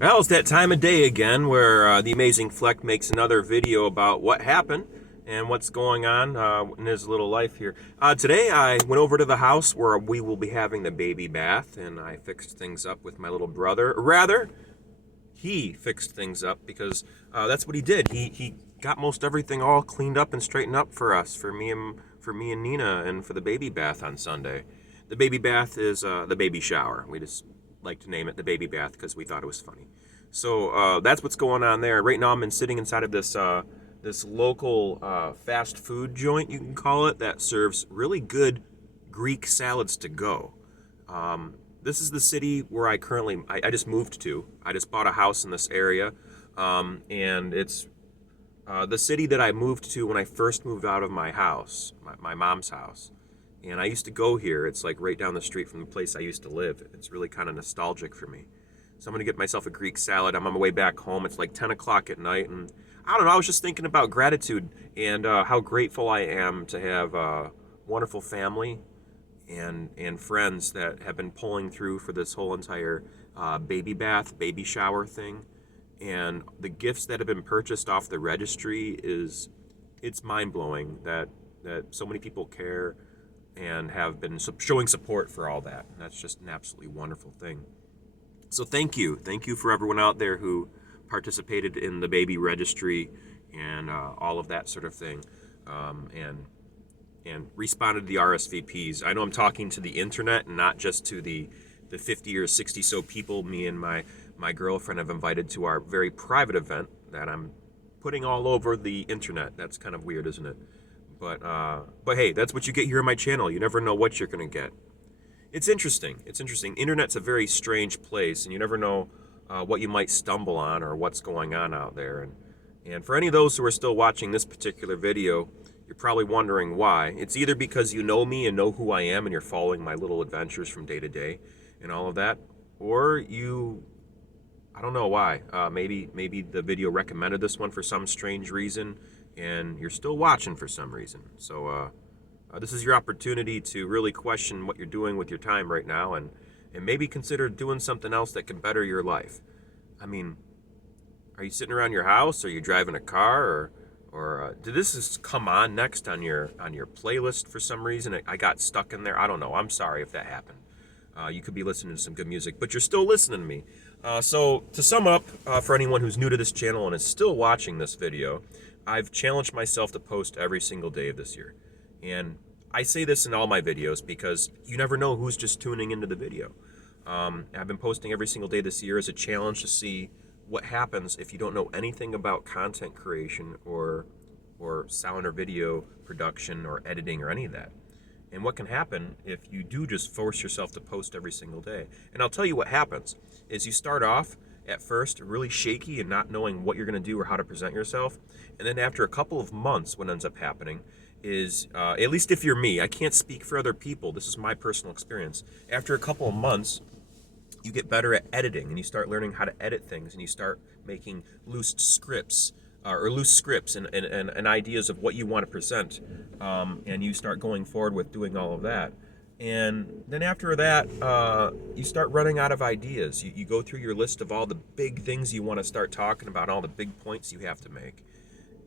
Well, it's that time of day again where the amazing Fleck makes another video about what happened and what's going on in his little life here. Today I went over to the house where we will be having the baby bath, and I fixed things up with my little brother. Or rather, he fixed things up because that's what he did. He got most everything all cleaned up and straightened up for us, for me and Nina, and for the baby bath on Sunday. The baby bath is the baby shower. We just like to name it the baby bath because we thought it was funny. So that's what's going on there. Right now, I'm sitting inside of this local fast food joint, you can call it, that serves really good Greek salads to go. This is the city where I just moved to. I just bought a house in this area, and it's the city that I moved to when I first moved out of my house, my mom's house. And I used to go here. It's like right down the street from the place I used to live. It's really kind of nostalgic for me. So I'm going to get myself a Greek salad. I'm on my way back home. It's like 10 o'clock at night. And I don't know, I was just thinking about gratitude and how grateful I am to have a wonderful family and friends that have been pulling through for this whole entire baby bath, baby shower thing. And the gifts that have been purchased off the registry it's mind blowing that so many people care and have been showing support for all that. And that's just an absolutely wonderful thing. So thank you. Thank you for everyone out there who participated in the baby registry and all of that sort of thing. And responded to the RSVPs. I know I'm talking to the internet and not just to the 50 or 60 so people me and my girlfriend have invited to our very private event that I'm putting all over the internet. That's kind of weird, isn't it? But hey, that's what you get here on my channel. You never know what you're gonna get. It's interesting. It's interesting. Internet's a very strange place, and you never know what you might stumble on or what's going on out there. And for any of those who are still watching this particular video, you're probably wondering why. It's either because you know me and know who I am and you're following my little adventures from day to day and all of that, or I don't know why. Maybe the video recommended this one for some strange reason, and you're still watching for some reason. So this is your opportunity to really question what you're doing with your time right now, and maybe consider doing something else that can better your life. I mean, are you sitting around your house? Are you driving a car? Or did this just come on next on your playlist for some reason? I got stuck in there. I don't know. I'm sorry if that happened. You could be listening to some good music, but you're still listening to me. So to sum up, for anyone who's new to this channel and is still watching this video, I've challenged myself to post every single day of this year. And I say this in all my videos because you never know who's just tuning into the video. I've been posting every single day this year as a challenge to see what happens if you don't know anything about content creation or sound or video production or editing or any of that. And what can happen if you do just force yourself to post every single day. And I'll tell you what happens is you start off at first really shaky and not knowing what you're going to do or how to present yourself. And then after a couple of months, what ends up happening is, at least if you're me, I can't speak for other people, this is my personal experience. After a couple of months, you get better at editing and you start learning how to edit things and you start making loose scripts and ideas of what you want to present, and you start going forward with doing all of that. And then after that, you start running out of ideas. You go through your list of all the big things you want to start talking about, all the big points you have to make.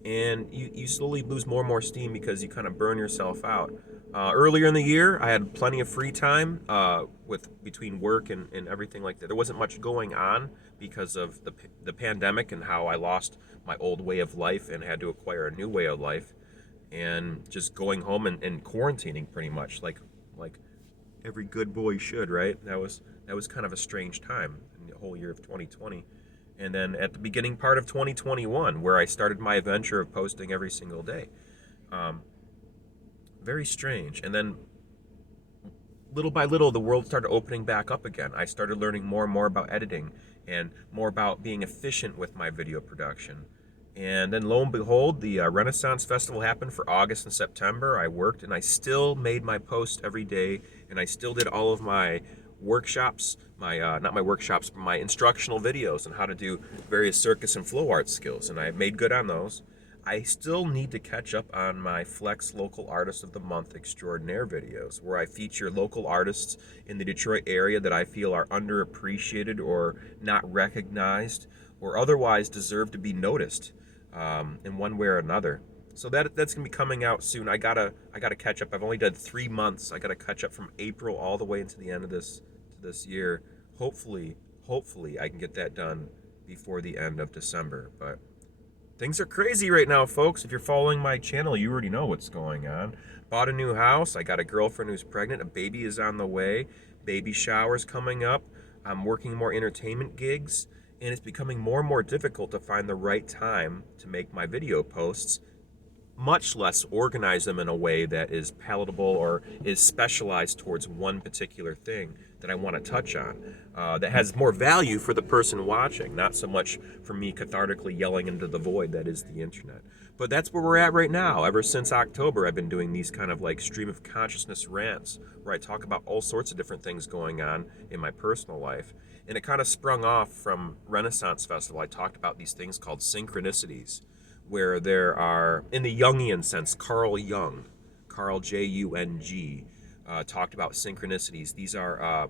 And you slowly lose more and more steam because you kind of burn yourself out. Earlier in the year, I had plenty of free time between work and everything like that. There wasn't much going on because of the pandemic and how I lost my old way of life and had to acquire a new way of life. And just going home and quarantining pretty much like every good boy should, right? That was kind of a strange time in the whole year of 2020. And then at the beginning part of 2021, where I started my adventure of posting every single day. Very strange. And then little by little, the world started opening back up again. I started learning more and more about editing and more about being efficient with my video production. And then lo and behold, the Renaissance Festival happened for August and September. I worked and I still made my posts every day, and I still did all of my workshops, not my workshops, but my instructional videos on how to do various circus and flow art skills, and I made good on those. I still need to catch up on my Flex Local Artist of the Month Extraordinaire videos, where I feature local artists in the Detroit area that I feel are underappreciated or not recognized or otherwise deserve to be noticed in one way or another. So that's gonna be coming out soon. I gotta catch up. I've only done 3 months. I gotta catch up from April all the way into the end of this year. Hopefully I can get that done before the end of December. But things are crazy right now, folks. If you're following my channel, you already know what's going on. Bought a new house. I got a girlfriend who's pregnant. A baby is on the way. Baby shower's coming up. I'm working more entertainment gigs, and it's becoming more and more difficult to find the right time to make my video posts, much less organize them in a way that is palatable or is specialized towards one particular thing that I want to touch on, that has more value for the person watching, not so much for me cathartically yelling into the void that is the internet. But that's where we're at right now. Ever since October, I've been doing these kind of like stream of consciousness rants where I talk about all sorts of different things going on in my personal life. And it kind of sprung off from Renaissance Festival. I talked about these things called synchronicities, where there are, in the Jungian sense, Carl Jung, Carl Jung, talked about synchronicities. These are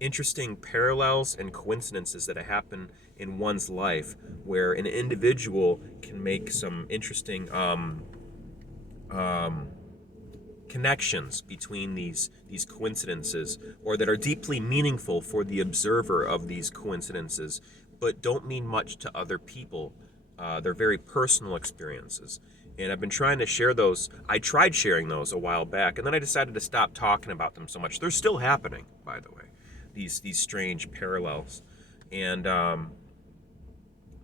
interesting parallels and coincidences that happen in one's life where an individual can make some interesting connections between these coincidences, or that are deeply meaningful for the observer of these coincidences, but don't mean much to other people. They're very personal experiences. And I've been trying to share those. I tried sharing those a while back, and then I decided to stop talking about them so much. They're still happening, by the way, these strange parallels. And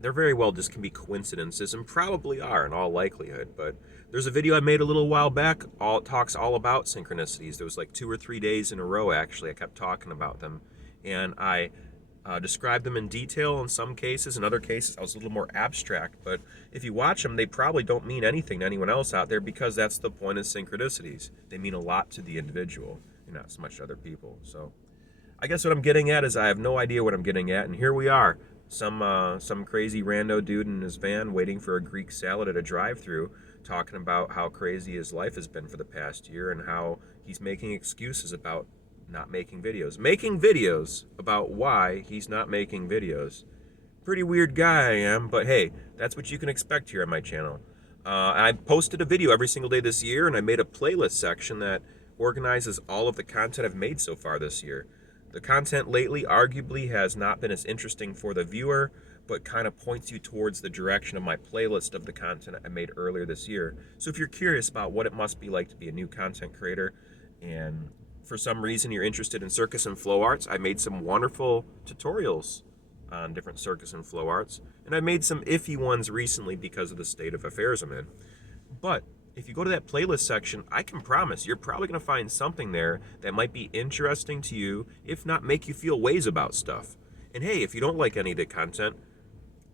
they're very well just can be coincidences, and probably are in all likelihood. But there's a video I made a little while back. It talks all about synchronicities. There was like 2 or 3 days in a row, actually. I kept talking about them. And I described them in detail in some cases. In other cases, I was a little more abstract. But if you watch them, they probably don't mean anything to anyone else out there, because that's the point of synchronicities. They mean a lot to the individual and not so much to other people. So I guess what I'm getting at is I have no idea what I'm getting at. And here we are, some crazy rando dude in his van waiting for a Greek salad at a drive-thru, talking about how crazy his life has been for the past year and how he's making excuses about not making videos. Making videos about why he's not making videos. Pretty weird guy I am, but hey, that's what you can expect here on my channel. I posted a video every single day this year, and I made a playlist section that organizes all of the content I've made so far this year. The content lately arguably has not been as interesting for the viewer, but kind of points you towards the direction of my playlist of the content I made earlier this year. So if you're curious about what it must be like to be a new content creator, and for some reason you're interested in circus and flow arts, I made some wonderful tutorials on different circus and flow arts, and I made some iffy ones recently because of the state of affairs I'm in. But if you go to that playlist section, I can promise you're probably going to find something there that might be interesting to you, if not make you feel ways about stuff. And hey, if you don't like any of the content,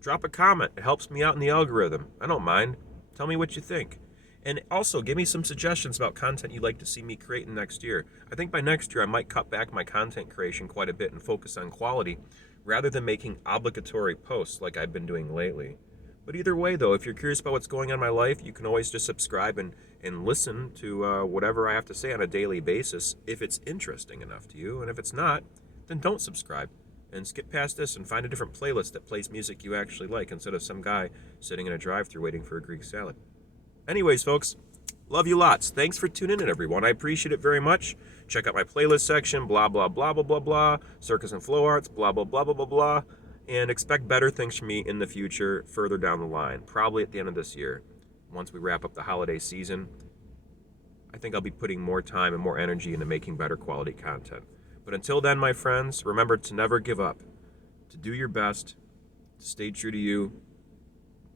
drop a comment. It helps me out in the algorithm. I don't mind. Tell me what you think. And also, give me some suggestions about content you'd like to see me create in next year. I think by next year, I might cut back my content creation quite a bit and focus on quality, rather than making obligatory posts like I've been doing lately. But either way, though, if you're curious about what's going on in my life, you can always just subscribe and listen to whatever I have to say on a daily basis, if it's interesting enough to you. And if it's not, then don't subscribe and skip past this and find a different playlist that plays music you actually like, instead of some guy sitting in a drive-thru waiting for a Greek salad. Anyways, folks, love you lots. Thanks for tuning in, everyone. I appreciate it very much. Check out my playlist section, blah, blah, blah, blah, blah, blah, circus and flow arts, blah, blah, blah, blah, blah, blah, and expect better things from me in the future, further down the line, probably at the end of this year. Once we wrap up the holiday season, I think I'll be putting more time and more energy into making better quality content. But until then, my friends, remember to never give up, to do your best, to stay true to you,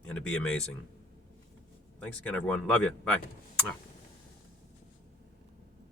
and to be amazing. Thanks again, everyone. Love you. Bye.